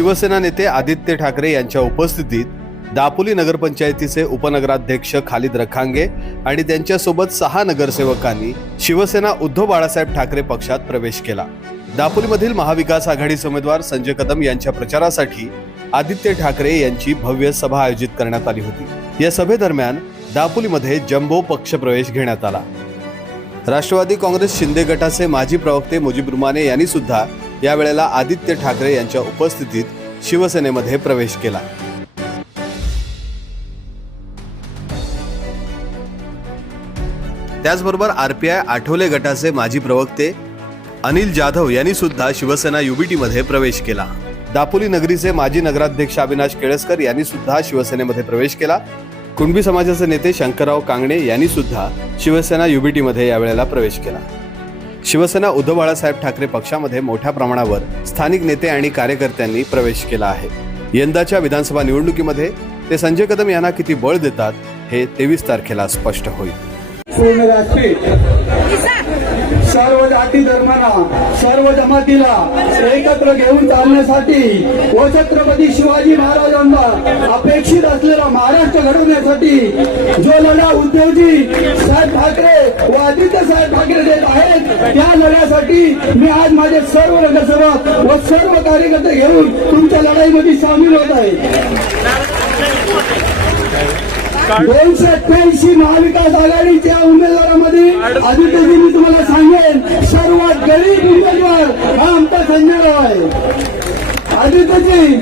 शिवसेना नेते आदित्य ठाकरे यांच्या उपस्थितीत दापोली नगरपंचायतीचे उपनगराध्यक्ष खालिद रखांगे आणि त्यांच्यासोबत सहा नगरसेवकांनी शिवसेना उद्धव बाळासाहेब ठाकरे पक्षात प्रवेश केला. दापोलीमधील महाविकास आघाडीचे उमेदवार संजय कदम यांच्या प्रचारासाठी आदित्य ठाकरे यांची भव्य सभा आयोजित करण्यात आली होती. या सभेदरम्यान दापोलीमध्ये जम्बो पक्षप्रवेश घेण्यात आला. राष्ट्रवादी काँग्रेस शिंदे गटाचे माजी प्रवक्ते मुजीब रुमाने यांनी सुद्धा यावेळेला आदित्य ठाकरे यांच्या उपस्थितीत शिवसेनेमध्ये प्रवेश केला. त्याचबरोबर आरपीआय आठवले गटाचे माजी प्रवक्ते अनिल जाधव यांनी सुद्धा शिवसेना युबीटीमध्ये प्रवेश केला. दापोली नगरीचे माजी नगराध्यक्ष अविनाश केळसकर यांनी सुद्धा शिवसेनेमध्ये प्रवेश केला. कुणबी समाजाचे नेते शंकरराव कांगणे यांनी सुद्धा शिवसेना युबीटीमध्ये यावेळेला प्रवेश केला. शिवसेना उद्धव बाळासाहेब ठाकरे पक्षामध्ये मोठ्या प्रमाणावर स्थानिक नेते आणि कार्यकर्त्यांनी प्रवेश केला आहे. यंदाच्या विधानसभा निवडणुकीमध्ये ते संजय कदम यांना किती बळ देतात हे तेवीस तारखेला स्पष्ट होईल. जाती धर्मांना सर्व जमातीला एकत्र घेऊन चालण्यासाठी व छत्रपती शिवाजी महाराजांना अपेक्षित असलेला महाराष्ट्र घडवण्यासाठी जो लढा उद्धवजी साहेब ठाकरे व आदित्य साहेब ठाकरे देत आहेत त्या लढ्यासाठी मी आज माझे सर्व नगरसेवक व सर्व कार्यकर्ते घेऊन तुमच्या लढाईमध्ये सामील होत आहे. दोनशे अठ्ठ्याऐंशी महाविकास आघाडीच्या उमेदवारामध्ये आदित्यजी गरीब उमेदवार हा आमचा संजयराव आहे. आदित्यजी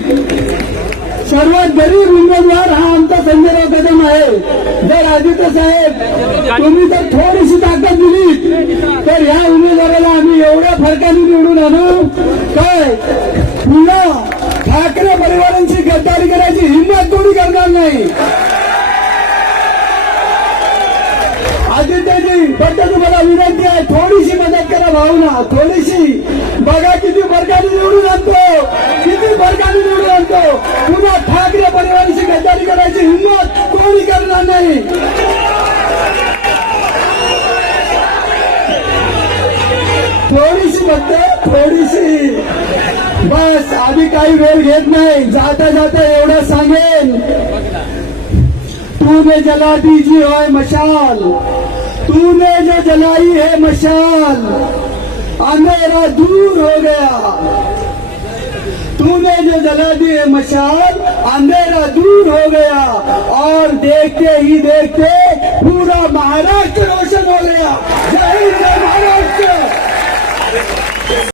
सर्वात गरीब उमेदवार हा आमचा संजयराव कदम आहे. जर आदित्य साहेब तुम्ही जर थोडीशी ताकद दिली तर ह्या उमेदवाराला आम्ही एवढ्या फरकाने निवडून आणू. काय? पुन्हा ठाकरे परिवारांची गद्दारी करायची हिंमत कोणी करणार नाही. आदित्यजी फक्त तुम्हाला विनंती आहे थोडीशी मदत करा भाऊना थोडीशी. बघा किती फरकाने निवडून आणतो. किती फरकाने निवडून आणतो. पुन्हा ठाकरे परिवाराची गद्दारी करायची हिंमत कोणी करणार नाही. थोडीशी फक्त थोडीशी. बस आधी काही वेळ घेत नाही. जाता जाता एवढं सांगेन. तूने जला दीजिए है मशाल। तूने जो जलाई है मशाल, अंधेरा दूर हो गया। तूने जो जला दी है मशाल, अंधेरा दूर हो गया। और देखते ही देखते पूरा महाराष्ट्र रोशन हो गया। जय महाराष्ट्र।